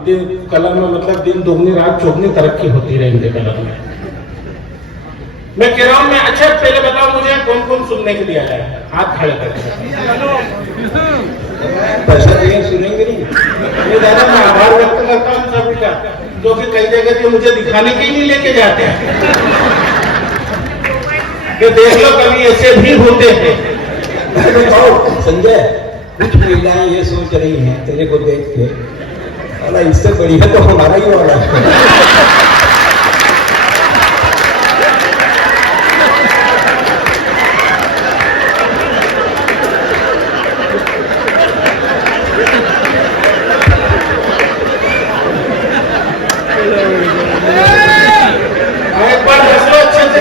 Colour में मतलब दिन दोगुनी रात चौगुनी तरक्की होती रहे इनके कलर में। मैं कह रहा हूँ मैं अच्छा पहले बताओ मुझे कौन कौन सुनने के लिए आया है, हाथ खड़े करके। पैसा दिए सुनेंगे नहीं। ये दादा मैं आभार व्यक्त करता हूँ सभी का, जो कि कई जगह से मुझे दिखाने के लिए लेके जाते हैं कि देख लो कभी ऐसे भी होते हैं। संजय, कुछ महिलाएं ये सोच रही हैं तेरे को देख के, अरे इससे बढ़िया तो हमारा ही वाला है। एक बार हंस लो अच्छे से।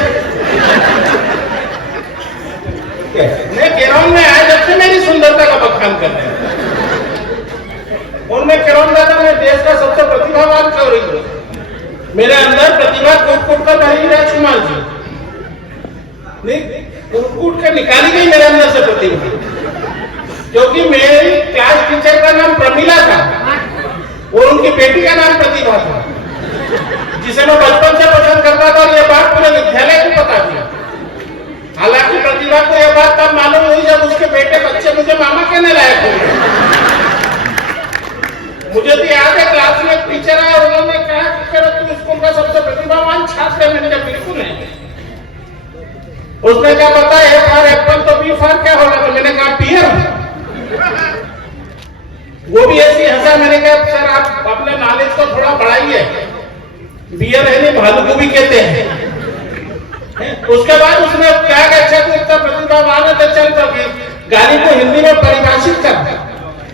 मैं कह रहा हूं मैं आज जब से मेरी सुंदरता का बखान कर रहे हैं, और मैं कह रहा हूं दादा मैं देश का सबसे प्रतिभावान क्यों रही हूं, मेरे अंदर प्रतिभा कूट कूट कर भरी राजकुमार जी नहीं कूट कर निकाली गई मेरे अंदर से प्रतिभा, क्योंकि मेरी क्लास टीचर का नाम प्रमिला था और उनकी बेटी का नाम प्रतिभा था, जिसे मैं बचपन से पसंद करता था और ये बात पूरे विद्यालय को पता थी। हालांकि प्रतिभा को यह बात तब मालूम हुई जब उसके बेटे बच्चे मुझे मामा कहने लायक हो गए। मुझे तो याद है क्लास में एक टीचर आया, उन्होंने कहा कि तुम स्कूल का सबसे प्रतिभावान छात्र है। मैंने कहा बिल्कुल है। उसने क्या पता है फॉर एप्पल तो बी फॉर क्या होगा, तो मैंने कहा पियर। वो भी ऐसी हंसा, मैंने कहा सर आप अपने नॉलेज को थोड़ा बढ़ाइए, बियर है नहीं भालू को भी कहते हैं। उसके बाद उसने क्या अच्छा तो इतना प्रतिभावान है तो चल करके गाली को हिंदी में परिभाषित कर।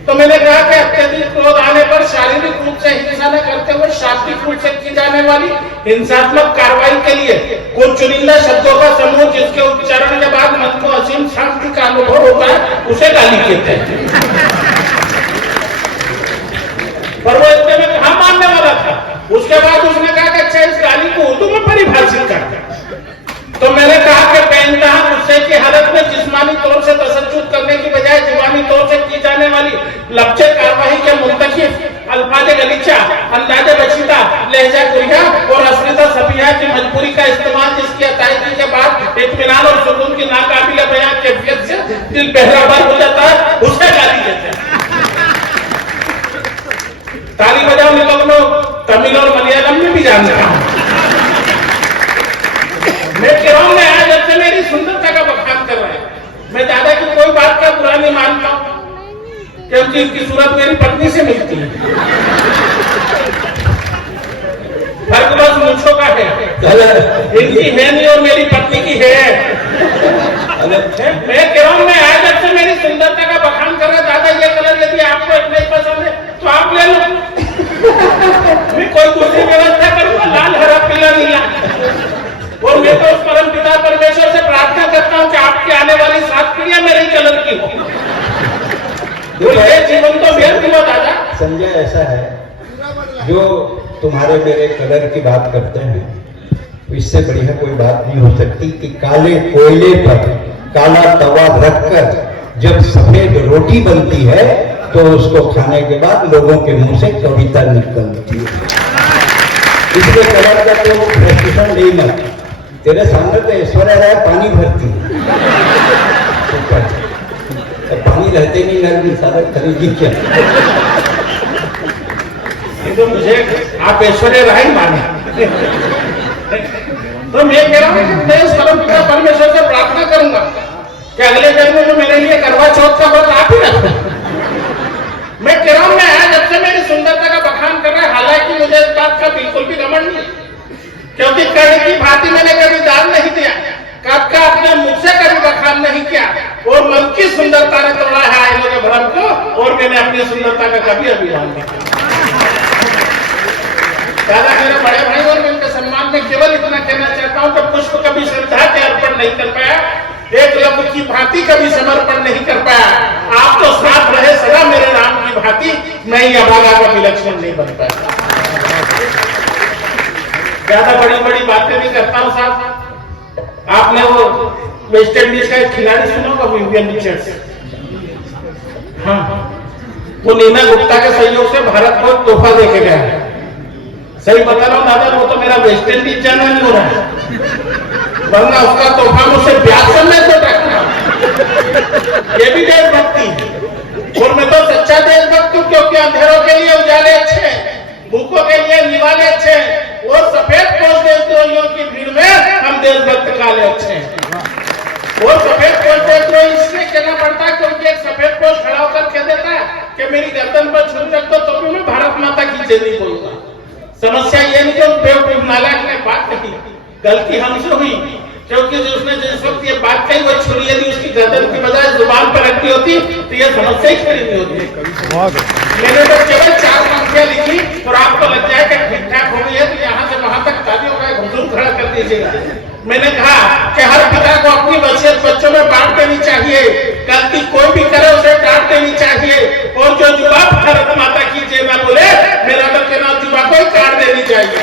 तो मैंने कहा कि अत्यधिक क्रोध आने पर शारीरिक रूप से हिंसा न करते हुए शाब्दिक रूप से की जाने वाली हिंसात्मक कार्रवाई के लिए कुछ चुनिंदा शब्दों का समूह जिसके उच्चारण के बाद मन को असीम शांति का अनुभव होता है उसे गाली कहते हैं। पर वो इतने में कहाँ मानने वाला था। उसके बाद उसने कहा कि अच्छा इस गाली को उर्दू में परिभाषित कर। तो मैंने कहा कि बेइंतहा गुस्से की हालत में जिस्मानी तौर से तशद्दुद करने की बजाय जुबानी तौर से की जाने वाली लफ्ज़ कार्रवाई के मुंतखब अल्फाज गलीचा, अंदाज बचीता, लहजा कुरिया और असलिता सफिया की मजबूरी का इस्तेमाल, जिसकी अदायगी के बाद इत्मीनान और सुकून की नाकाबिले बयां कैफियत से दिल बहराबार हो जाता है, उसे गाली देते हैं। ताली बजाओ निकल लो, तमिल और मलयालम में भी जानता हूं। मैं कह रहा हूं मैं आज जब से मेरी सुंदरता का बखान कर रहा है। मैं दादा की कोई बात का बुरा नहीं मानता हूं, क्योंकि इसकी सूरत मेरी पत्नी से मिलती है। फर्क बस मूंछों का है, इनकी है नहीं और मेरी पत्नी की है। मैं कह रहा हूं मैं आज जब से मेरी सुंदरता का बखान कर रहा है। दादा ये कलर यदि आपको नहीं पसंद है तो आप ले लो, मैं कोई दूसरी व्यवस्था करूंगा, लाल हरा पीला नीला। और मैं तो उस परम पिता परमेश्वर से प्रार्थना करता हूं कि आपकी आने वाली 7 पीढ़ियां मेरे ही कलर की हो। ये जीवन तो व्यर्थ हुआ दादा। संजय ऐसा है, जो तुम्हारे मेरे कलर की बात करते हैं, इससे बढ़िया कोई बात नहीं हो सकती कि काले कोयले पर काला तवा रखकर जब सफेद रोटी बनती है तो उसको खाने के बाद लोगों के मुंह से कविता निकलती है। इसलिए कलर का तो प्रशिक्षण नहीं मत, तेरे सामने तो ऐश्वर्या राय पानी भरती तो पानी रहते नहीं नल सारा खरीदी क्या। तो मुझे आप ऐश्वर्या राय माने। तो मैं कह रहा हूं कि मैं इस परम पिता परमेश्वर से प्रार्थना करूंगा कि अगले जन्म में मेरे लिए करवा चौथ का व्रत आप ही रखो। मैं कह रहा हूं मैं आज जब से मेरी सुंदरता का बखान कर रहा है, हालांकि मुझे इस बात का बिल्कुल भी घमंड नहीं, क्योंकि कहीं की भांति मैंने कभी दान नहीं दिया, कब का अपने मुझसे कभी बखान नहीं किया, और मन की सुंदरता ने तोड़ा है आईनों के भ्रम को, और मैंने अपनी सुंदरता का कभी अभिमान नहीं किया। दादा मेरे बड़े भाई और मैं उनके सम्मान में केवल इतना कहना चाहता हूं कि पुष्प कभी श्रद्धा के अर्पण नहीं कर पाया, एक लघु की भांति कभी समर्पण नहीं कर पाया। आप तो साथ रहे सदा मेरे राम की भांति, मैं ही अभागा का विलक्षण नहीं बन पाया। ज्यादा बड़ी बड़ी बातें नहीं करता हूं साहब। आपने वो वेस्ट इंडीज का एक खिलाड़ी सुना होगा, विवियन रिचर्ड्स। हाँ, वो नीना गुप्ता के सहयोग से भारत को तोहफा देके गया है। सही बता रहा हूँ दादा, वो तो मेरा वेस्ट इंडीज जाना नहीं हो रहा है, वरना उसका तोहफा मुझसे ब्याज से मैं तो रखना। ये भी देशभक्ति है। और मैं तो सच्चा देशभक्त हूँ, क्योंकि अंधेरों के लिए उजाले अच्छे, भूखों के लिए निवाले अच्छे, और सफेद पोष देशद्रोहियों की भीड़ में हम देशभक्त काले अच्छे हैं। और सफेद पोष देशद्रोही इसलिए कहना पड़ता है क्योंकि एक सफेद पोष खड़ा होकर कह देता है कि मेरी गर्दन पर छुरी रख दो तो भी मैं भारत माता की जय नहीं बोलूंगा। समस्या ये नहीं कि बेवकूफ नालायक ने बात कही, गलती हमसे हुई, क्योंकि उसने जिस वक्त ये बात कही वो छुरी यदि उसकी गर्दन की बजाय जुबान पर रखती होती तो ये समस्या ही खड़ी नहीं होती। मैंने तो केवल 4 पंक्तियां लिखी और आपको लग जाए कि ठीक ठाक हो गई है तो यहाँ से वहां तक तालियों का हुजूम खड़ा कर दीजिएगा। मैंने कहा कि हर पिता को अपनी वसीयत बच्चों में बांट देनी चाहिए, गलती कोई भी करे उसे डांट देनी चाहिए, और जो जुबा भारत माता की जय ना बोले मेरा तो कहना जुबा को ही काट देनी चाहिए।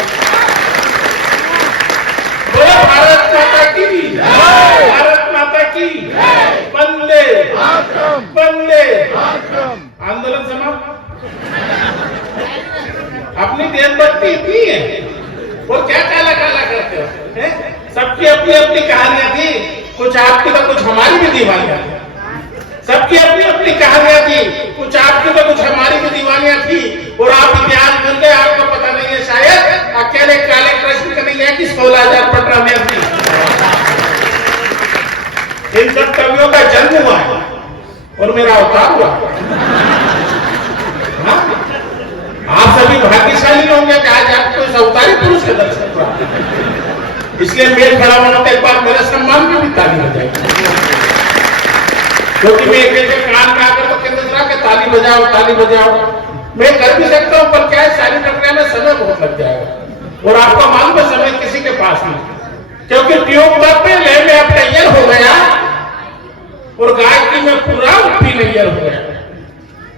बोलो भारत माता की, भारत माता की, वंदे वंदे। आंदोलन समाप्त। अपनी देशभक्ति इतनी है और क्या काला काला करते हो? सबकी अपनी अपनी कहानियां थी, कुछ आपकी तो कुछ हमारी भी दीवानियां थी। सबकी अपनी अपनी कहानियां थी, कुछ आपकी तो कुछ हमारी भी दीवानियां थी, और आप इतिहास भूल गए, आपको पता नहीं है शायद अकेले काले कृष्ण का नहीं है कि 16,000 पटरानियां थी। इन सब कवियों का जन्म हुआ है और मेरा अवतार हुआ। आप सभी भाग्यशाली होंगे कि आज आपको इस अवतारी पुरुष के दर्शन हुआ, इसलिए मेल खड़ा होने के बाद मेरे सम्मान में भी ताली हो जाएगी, क्योंकि मैं एक कान में आकर तो कहते रहा कि ताली बजाओ ताली बजाओ। मैं कर भी सकता हूं, पर क्या है सारी प्रक्रिया में समय बहुत लग जाएगा, और आपका मालूम है समय किसी के पास नहीं, क्योंकि ट्यूब पे ले में अब तैयार हो गया और गायत्री में पूरा उठी नैयर हो गया।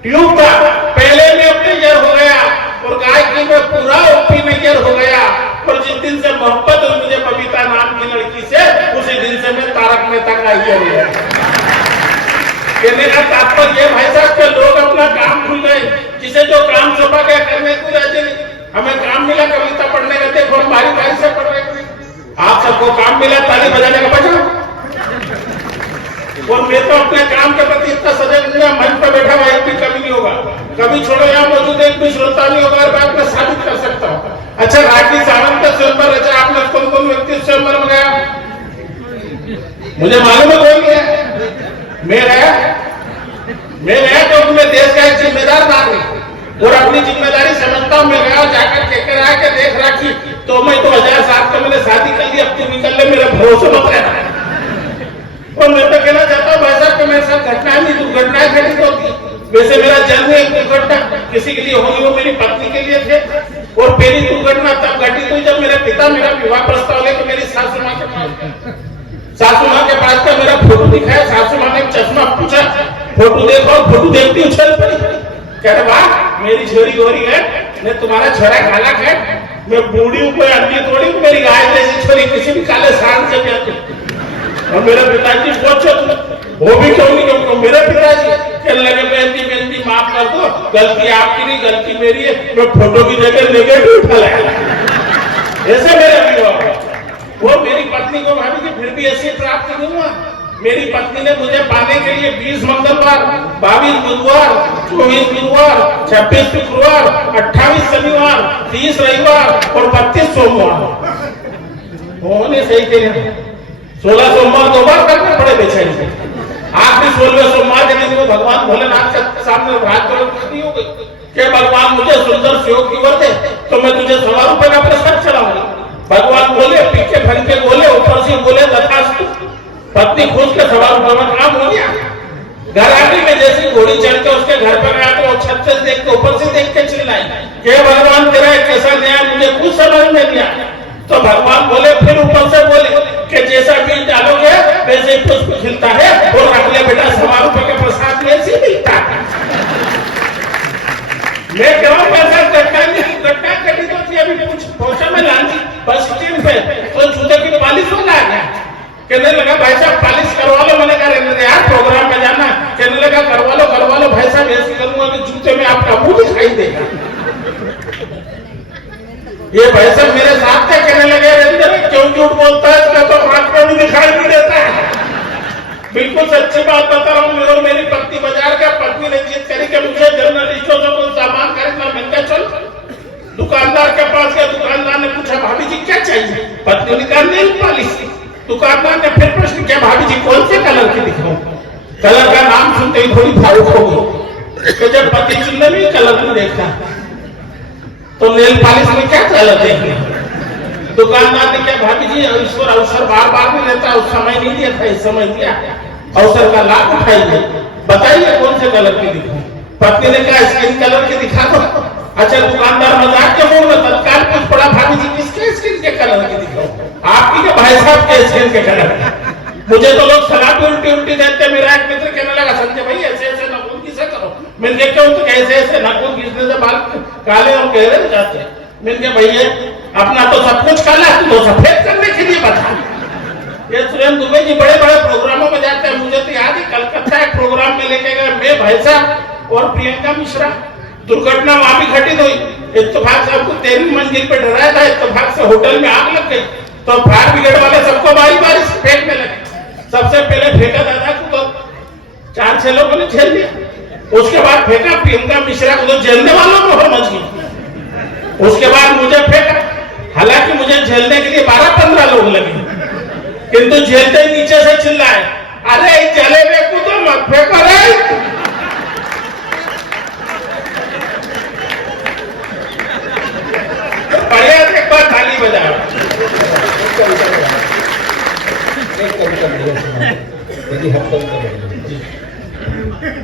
ट्यूब का पहले में अब तैयार हो गया और गायत्री में पूरा उठी नैयर हो गया, और जिस दिन से मोहब्बत हुई मुझे बबीता नाम की लड़की से, उसी दिन से मैं तारक मेहता का ये हो गया। कहने का तात्पर्य ये भाई साहब के लोग अपना काम भूल गए, जिसे जो काम सौंपा गया करने को रहते नहीं। हमें काम मिला कविता पढ़ने का, देखो हम बारी बारी से पढ़ रहे थे। आप सबको काम मिला ताली बजाने का, बजाओ। और मैं तो अपने काम के प्रति इतना सजग हूँ, मंच पर बैठा हुआ एक भी कभी नहीं होगा, कभी छोड़ो यहाँ मौजूद एक भी श्रोता नहीं होगा, बात मैं साबित कर सकता हूँ। अच्छा, राठी सावंत का स्वयंवर रचा, आपने कौन कौन व्यक्ति स्वयंवर में गया? मुझे मालूम है कोई नहीं है। मैं गया तो मैं देश का एक जिम्मेदार नागरिक और अपनी जिम्मेदारी समझता हूँ। मैं गया जाकर कहकर आया कि देख राखी तो मैं 2007 में मैंने शादी कर ली, अब तू निकल ले, मेरे भरोसे मत रहना। और मैं तो कहना चाहता हूँ भाई साहब कि मेरे साथ घटनाएं नहीं, दुर्घटनाएं घटित होती। वैसे मेरा जन्म एक दुर्घटना किसी के लिए हुई, वो मेरी पत्नी के लिए थे, और पहली दुर्घटना तब घटित हुई जब मेरे पिता मेरा विवाह प्रस्ताव लेकर मेरी सासू माँ के पास का मेरा फोटो दिखाया। सासू माँ ने चश्मा पूछा, फोटो देखो, फोटो देखती उछल पड़ी, कह रहे वाह मेरी छोरी गोरी है, मैं तुम्हारा छोरा काला है, मैं बूढ़ी हूँ, कोई अंडी तोड़ी हूँ, मेरी गाय जैसी छोरी किसी भी काले सांड से भी। और मेरे पिताजी पूछो वो भी क्यों नहीं, क्योंकि मेरे पिताजी कहने लगे बेनती माफ कर दो, गलती आपकी नहीं गलती मेरी है, मैं फोटो की जगह नेगेटिव उठा लाया। ऐसे मेरे अभिभावक, वो मेरी पत्नी को भाभी कि फिर भी ऐसी प्राप्त नहीं हुआ। मेरी पत्नी ने मुझे पाने के लिए 20 मंगलवार, 22 बुधवार, 24 गुरुवार, 26 शुक्रवार, 28 शनिवार, 30 रविवार और 32 सोमवार, उन्होंने सही किया। 16 सोमवार 2 बार करने पड़े बेचारी से। आखिरी 16वें सोमवार के दिन वो भगवान भोलेनाथ के सामने हाथ जोड़ खड़ी हो गई कि भगवान मुझे सुंदर सुयोग की वर दे तो मैं तुझे 100 रुपए का प्रसाद चढ़ाऊंगा। भगवान बोले, पीछे भर के बोले, ऊपर से बोले तथास्तु। पत्नी खुश के 100 रुपए में काम हो गया। घर आने में जैसी घोड़ी चढ़ के उसके घर पर गया तो छत से देख के ऊपर से देख के चिल्लाई कि भगवान तेरा कैसा न्याय, मुझे कुछ समझ में नहीं आया। तो भगवान बोले, फिर ऊपर से बोले कि जैसा बीज डालोगे वैसे ही पुष्प खिलता है, और रख ले बेटा 100 रुपए के प्रसाद में ऐसे मिलता है। मैं कह रहा हूँ घटना घटित होती है। अभी कुछ पहुंचा मैं लांची बस स्टैंड पे तो जूते की पॉलिश वाला आ गया, कहने लगा भाई साहब पॉलिश करवा लो। मैंने कहा यार प्रोग्राम में जाना, कहने लगा करवा लो भाई साहब, ऐसे करूंगा कि जूते में ये भाई साहब मेरे साथ क्या कहने लगे, रविंद्र क्यों झूठ बोलता है, इसका तो आंख में भी दिखाई नहीं देता है। बिल्कुल सच्ची बात बता रहा हूँ, और मेरी पत्नी बाजार का, पत्नी ने जिद करी कि मुझे जर्नलिस्टों से कोई सामान खरीदना, मैंने कहा चल। दुकानदार के पास गया, दुकानदार ने पूछा भाभी जी क्या चाहिए, पत्नी ने कहा नेल पॉलिश। दुकानदार ने फिर प्रश्न किया भाभी जी कौन से कलर की दिखाऊं, कलर का नाम सुनते ही थोड़ी भावुक हो गई कि जब पति चुनने में कलर नहीं देखता तो नेल पॉलिश में क्या कलर देखना। दुकानदार ने क्या भाभी जी ईश्वर अवसर बार बार नहीं लेता, उस समय नहीं दिया था, इस समय दिया, अवसर का लाभ उठाइए, बताइए कौन से कलर की दिखाऊं। पत्नी ने कहा स्किन कलर की दिखा दो। अच्छा, दुकानदार मजाक के मूड में तत्काल पूछ पड़ा भाभी जी किसके स्किन के कलर की दिखाऊं, आपकी के भाई साहब के स्किन के कलर। मुझे तो लोग सलाह पे उल्टी उल्टी देते। मेरा एक मित्र कहने लगा संजय भाई ऐसे ऐसे नाखून किसे करो, मैंने कहा क्यों, तो कैसे ऐसे नाखून घिसने से बाल काले और गहरे हो जाते हैं। मैंने कहा भैया अपना तो सब कुछ काला, तो सफेद करने के लिए बता। ये सुरेंद्र दुबे जी बड़े बड़े प्रोग्रामों में जाते हैं, मुझे तो याद है कलकत्ता एक प्रोग्राम में लेके गए, मैं भाई साहब और प्रियंका मिश्रा। दुर्घटना वहां भी घटित हुई, इत्तेफाक से हमको 13वीं मंजिल पे डराया था, इत्तेफाक से होटल में आग लग गई तो फायर ब्रिगेड वाले सबको बारी बारी से फेंकने लगे। सबसे पहले फेंका दादा को, तो 4-6 लोगों ने झेल लिया। उसके बाद फेंका प्रियंका मिश्रा को, तो झेलने वालों को हो मच गई। उसके बाद मुझे फेंका, हालांकि मुझे झेलने के लिए 12-15 लोग लगे, किंतु झेलते ही नीचे से चिल्लाए अरे जले में कूदो मत फेंको रे। बढ़िया एक बार ताली बजाओ।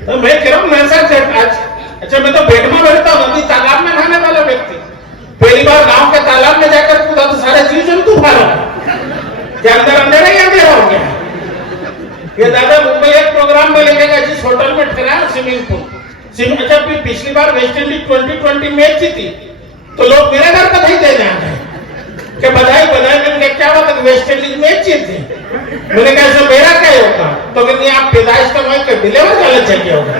तो मैं कह रहा हूँ मेरे साथ आज, अच्छा मैं तो बेड में बैठता हूँ, नदी तालाब में नहाने वाला व्यक्ति पहली बार गांव के तालाब में जाकर कूदा तो सारे जीव जंतु भागा क्या अंदर अंधेरा ही अंधेरा हो गया। ये दादा मुंबई एक प्रोग्राम में लेके गया जिस होटल में ठहरा स्विमिंग पूल। अच्छा पिछली बार वेस्ट इंडीज 2020 मैच जीती तो लोग मेरे घर बधाई देने आ गए कि बधाई बधाई। मैंने क्या बात है वेस्ट इंडीज मैच जीती, मैंने कहा ऐसा मेरा क्या होगा, तो कहती आप पैदाइश का वहीं डिलीवर गलत जगह होगा।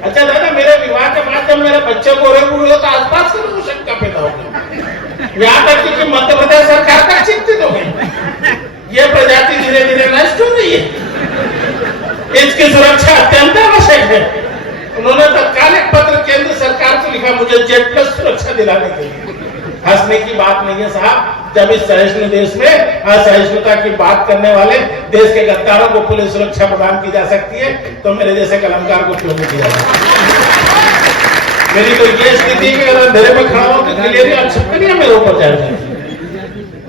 अच्छा दादा मेरे विवाह के बाद जब मेरे बच्चे गोरे बूढ़े हो तो आसपास से शंका पैदा होगी, यहाँ तक कि मध्य प्रदेश सरकार तक चिंतित हो गई। ये प्रजाति धीरे धीरे नष्ट हो रही है, इसकी सुरक्षा अत्यंत आवश्यक है। उन्होंने तत्काल एक पत्र केंद्र सरकार को लिखा मुझे जेड प्लस सुरक्षा दिलाने के लिए। हंसने की बात नहीं है साहब, जब इस सहिष्णु देश में असहिष्णुता की बात करने वाले देश के गद्दारों को पुलिस सुरक्षा प्रदान की जा सकती है तो मेरे जैसे कलमकार को क्यों नहीं किया जाए। मेरी तो ये स्थिति कि अगर अंधेरे में खड़ा हो तो क्लियरली आवश्यकता मेरे ऊपर जाए।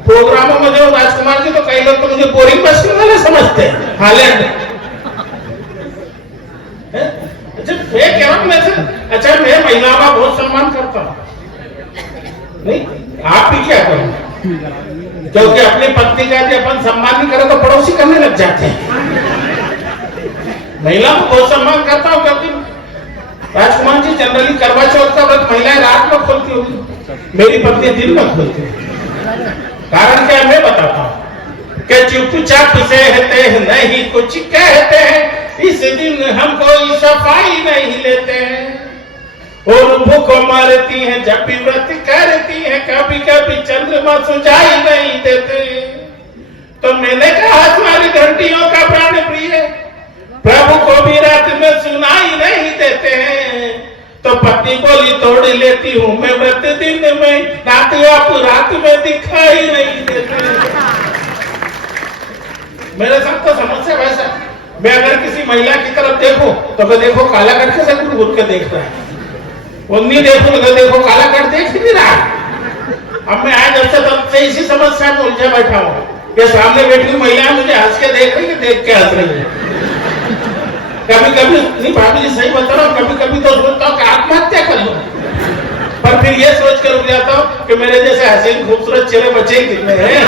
प्रोग्रामों में जो राजकुमार जी तो कई लोग तो मुझे बोरिंग बचने वाले समझते हैं, हालैंड। अच्छा मैं कह रहा हूँ अच्छा मैं महिलाओं का बहुत सम्मान करता हूँ, नहीं आप भी क्या करें, क्योंकि अपनी पत्नी का यदि अपन सम्मान नहीं करें तो पड़ोसी करने लग जाते हैं। महिलाओं को बहुत सम्मान करता हूँ क्योंकि राजकुमार जी जनरली करवा चौथ का व्रत महिलाएं रात में खोलती होगी, मेरी पत्नी दिन में खोलती है। कारण क्या मैं बताता हूँ कि चुपचाप सहते हैं नहीं कुछ कहते हैं, इस दिन हम कोई सफाई नहीं लेते हैं और भूख मारती हैं जब भी व्रत करती हैं, कभी कभी चंद्रमा सुझाई नहीं देते। तो मैंने कहा तुम्हारी घंटियों का प्राण प्रिय प्रभु को भी रात में सुनाई नहीं देते हैं, तो पत्नी बोली तोड़ लेती हूँ मैं व्रत दिन में, रात आप रात में दिखाई नहीं देते। मेरे साथ तो समस्या वैसा, मैं अगर किसी महिला की तरफ देखूं तो देखो काला करके से घूर के देख रहा है, वो नहीं देखो तो देखो काला कर देख ही नहीं रहा। अब मैं आज तब से इसी समस्या में उलझा बैठा हूँ कि सामने बैठी महिला मुझे हंस के देख रही है, देख के हंस रही है। कभी कभी नहीं भाभी जी सही बता रहा हूँ, कभी कभी तो सोचता हूँ कि आत्महत्या कर लो, पर फिर ये सोच कर रुक जाता हूँ कि मेरे जैसे हसीन खूबसूरत चेहरे बच्चे कितने हैं।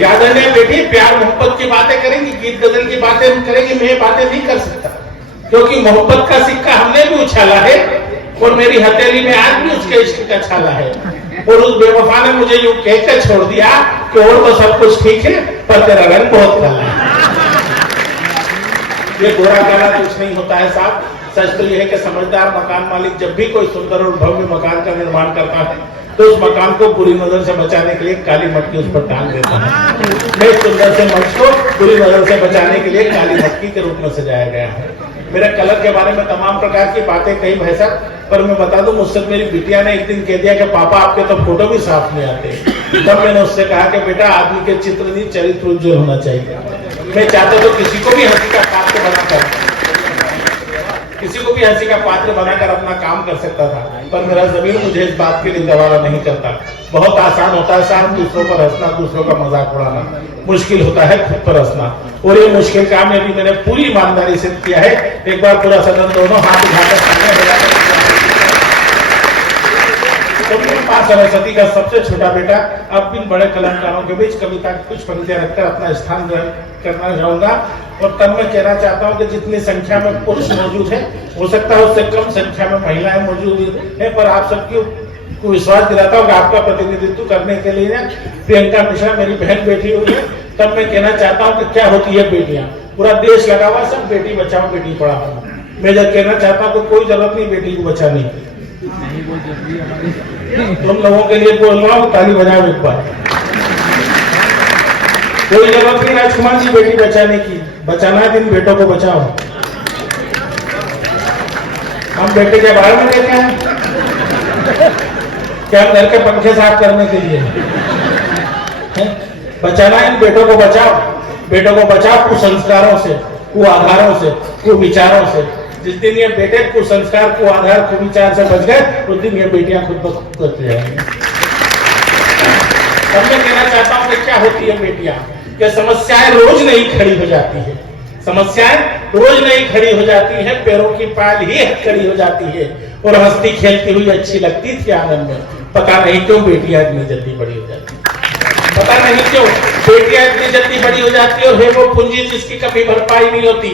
याद है बेटी प्यार मोहब्बत की बातें करेंगी, गीत गजल की बातें करेंगी, मैं बातें नहीं कर सकता क्योंकि मोहब्बत का सिक्का हमने भी उछाला है और मेरी हथेली में आज भी उसके इश्क का छाला है। और उस बेवफा ने मुझे यूं कहकर छोड़ दिया कि और तो सब कुछ ठीक है पर तेरा रंग बहुत काला है। ये गोरा काला कुछ नहीं होता है साहब, सच तो यह है कि समझदार मकान मालिक जब भी कोई सुंदर और भव्य मकान का निर्माण करता है तो उस मकान को बुरी नजर से बचाने के लिए काली मटकी उस पर टांग देता है। मैं सुंदर से मंच को बुरी नजर से बचाने के लिए काली मटकी के रूप में सजाया गया है। मेरे कलर के बारे में तमाम प्रकार की बातें कही भाई साहब, पर मैं बता दूं, मुझसे मेरी बिटिया ने एक दिन कह दिया कि पापा आपके तो फोटो भी साफ नहीं आते। तब मैंने उससे कहा कि बेटा आदमी के चित्र नहीं चरित्र उज्जवल होना चाहिए। मैं चाहता तो किसी को भी हंसी का पात्र बनाकर अपना काम कर सकता था, पर मेरा जमीन मुझे इस बात के लिए गवारा नहीं करता। बहुत आसान होता है साहब दूसरों पर हंसना, दूसरों का मजाक उड़ाना, मुश्किल होता है खुद पर हंसना। और ये मुश्किल काम भी मैंने पूरी ईमानदारी से किया है। एक बार पूरा सदन दोनों हाथ उठाकर सामने लगाकर तो मेरे पास सरस्वती का सबसे छोटा बेटा अब इन बड़े कलाकारों के बीच कविता की कुछ पंक्तियां रखकर अपना स्थान ग्रहण करना चाहूंगा। और तब मैं कहना चाहता हूं कि जितनी संख्या में पुरुष मौजूद है, हो सकता है उससे कम संख्या में महिलाएं मौजूद है, पर आप सबकी को विश्वास दिलाता हूं कि आपका प्रतिनिधित्व करने के लिए ना प्रियंका मिश्रा मेरी बहन बैठी हुई है। तब मैं कहना चाहता हूं कि क्या होती है बेटियां, पूरा देश लगा हुआ सब बेटी बचाओ बेटी पढ़ाओ। मैं जब कहना चाहता हूं कि कोई जरूरत नहीं बेटी को बचाने की। तुम लोगों के लिए बोल रहा हूं, ताली बजाओ एक बार। कोई जरूरत नहीं राजकुमार जी बेटी बचाने की, बचाना है दिन बेटों को बचाओ। हम बेटे के बारे में देखे हैं क्या, घर के पंखे साफ करने के लिए बचाना है, इन बेटों को बचाओ। बेटों को बचाओ कुसंस्कारों से, कुआधारों से, कुविचारों से। जिस दिन ये बेटे कुसंस्कार, कुआधार, कुविचार से बच गए उस दिन ये बेटियां खुद ब खुद करते जाएंगी। अब मैं कहना चाहता हूं कि क्या होती है बेटियां, कि समस्याएं रोज नहीं खड़ी हो जाती है, समस्याएं रोज नहीं खड़ी हो जाती है, पैरों की पायल ही खड़ी हो जाती है। और हंसती खेलती हुई अच्छी लगती थी आंगन में, पता नहीं क्यों बेटियां इतनी जल्दी बड़ी हो जाती, पता नहीं क्यों बेटियां इतनी जल्दी बड़ी हो जाती है। और है वो पूंजी जिसकी कभी भरपाई नहीं होती,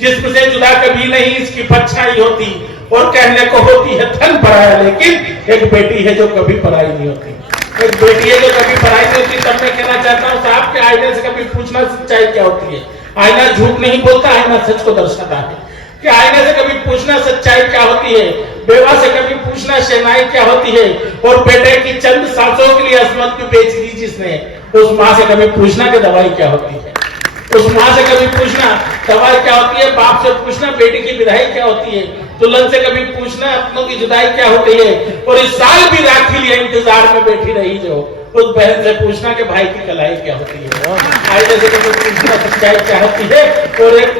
जिसम से जुदा कभी नहीं इसकी परछाई होती। और कहने को होती है धन पराया, लेकिन एक बेटी है जो कभी पराई नहीं होती, एक बेटी है जो कभी पराई नहीं होती। तब मैं कहना चाहता हूँ साहब के आईने से कभी पूछना सच्चाई क्या होती है। आईना झूठ नहीं बोलता, आईना सच को दर्शाता है। कि आईने से कभी पूछना सच्चाई क्या होती है, बेवा से कभी पूछना शहनाई क्या होती है। और बेटे की चंद सांसों के लिए असमत क्यों बेच दी जिसने, उस माँ से कभी पूछना कि दवाई क्या होती है। उस माँ से कभी पूछना दवाई क्या होती है, बाप से पूछना बेटी की विदाई क्या होती है, दुल्हन से कभी पूछना अपनों की जुदाई क्या होती है। और इस साल भी राखी लिए इंतजार में बैठी रही जो, उस बहन से पूछना कि भाई की कलाई क्या होती है। आईने से कभी पूछना सच्चाई क्या होती है। और एक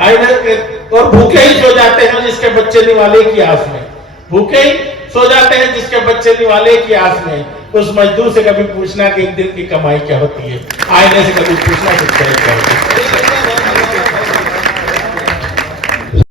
आईने और भूखे ही सो जाते हैं जिसके बच्चे निवाले की आस में, भूखे ही सो जाते हैं जिसके बच्चे निवाले की आस में। उस मजदूर से कभी पूछना कि एक दिन की कमाई क्या होती है। आईने से कभी पूछना सच्चाई क्या होती है।